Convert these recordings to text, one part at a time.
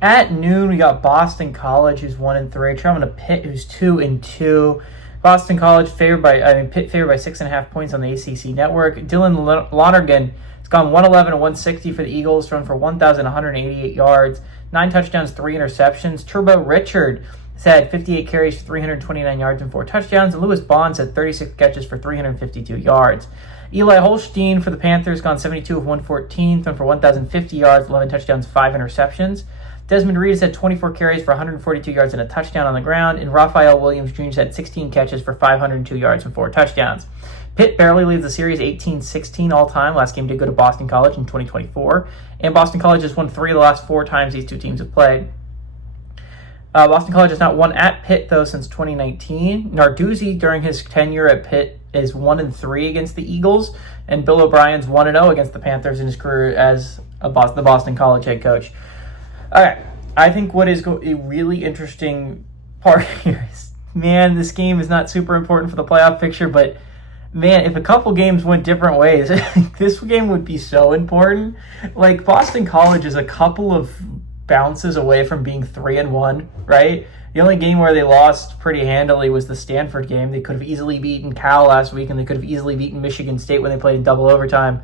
At noon, we got Boston College, who's 1-3, traveling to Pitt, who's 2-2. Boston College Pitt favored by 6.5 points on the ACC network. Dylan Lonergan has gone 111 and 160 for the Eagles, thrown for 1,188 yards, 9 touchdowns, 3 interceptions. Turbo Richard has had 58 carries for 329 yards and 4 touchdowns. And Lewis Bonds had 36 catches for 352 yards. Eli Holstein for the Panthers gone 72 of 114, thrown for 1,050 yards, 11 touchdowns, 5 interceptions. Desmond Reed has had 24 carries for 142 yards and a touchdown on the ground, and Raphael Williams Jr. had 16 catches for 502 yards and 4 touchdowns. Pitt barely leads the series 18-16 all-time. Last game did go to Boston College in 2024, and Boston College has won 3 of the last 4 times these two teams have played. Boston College has not won at Pitt, though, since 2019. Narduzzi, during his tenure at Pitt, is 1-3 against the Eagles, and Bill O'Brien's 1-0 against the Panthers in his career as the Boston College head coach. All right, I think what is a really interesting part here is, man, this game is not super important for the playoff picture, but, man, if a couple games went different ways, this game would be so important. Like, Boston College is a couple of bounces away from being 3-1, right? The only game where they lost pretty handily was the Stanford game. They could have easily beaten Cal last week, and they could have easily beaten Michigan State when they played in double overtime.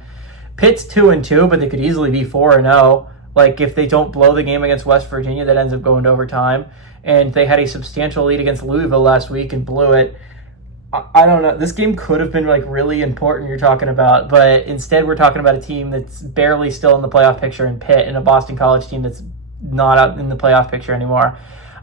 Pitt's 2-2, but they could easily be 4-0. Like, if they don't blow the game against West Virginia, that ends up going to overtime. And they had a substantial lead against Louisville last week and blew it. I don't know. This game could have been, like, really important, you're talking about. But instead, we're talking about a team that's barely still in the playoff picture in Pitt, and a Boston College team that's not out in the playoff picture anymore.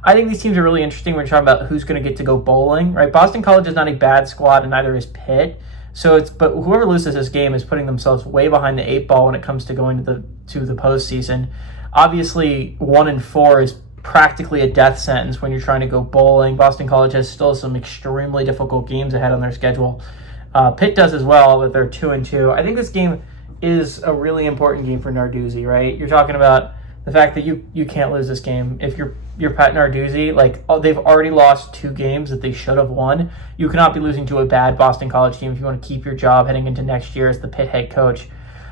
I think these teams are really interesting when you're talking about who's going to get to go bowling, right? Boston College is not a bad squad, and neither is Pitt. But whoever loses this game is putting themselves way behind the 8 ball when it comes to going to the postseason. Obviously, 1-4 is practically a death sentence when you're trying to go bowling. Boston College has still some extremely difficult games ahead on their schedule. Pitt does as well, but they're 2-2. I think this game is a really important game for Narduzzi, right? You're talking about the fact that you can't lose this game. If you're Pat Narduzzi, like, they've already lost 2 games that they should have won. You cannot be losing to a bad Boston College team if you want to keep your job heading into next year as the Pitt head coach.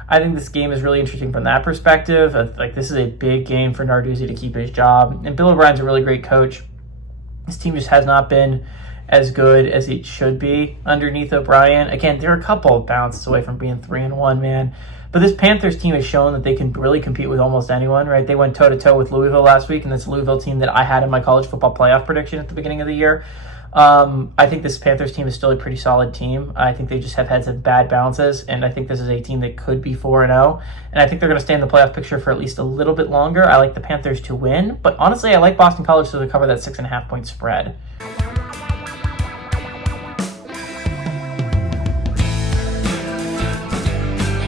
I think this game is really interesting from that perspective. Like, this is a big game for Narduzzi to keep his job. And Bill O'Brien's a really great coach. This team just has not been as good as it should be underneath O'Brien. Again, they're a couple of bounces away from being 3-1, man. But this Panthers team has shown that they can really compete with almost anyone, right? They went toe-to-toe with Louisville last week, and this Louisville team that I had in my college football playoff prediction at the beginning of the year. I think this Panthers team is still a pretty solid team. I think they just have had some bad bounces, and I think this is a team that could be 4-0. And I think they're going to stay in the playoff picture for at least a little bit longer. I like the Panthers to win, but honestly, I like Boston College to cover that 6.5 point spread.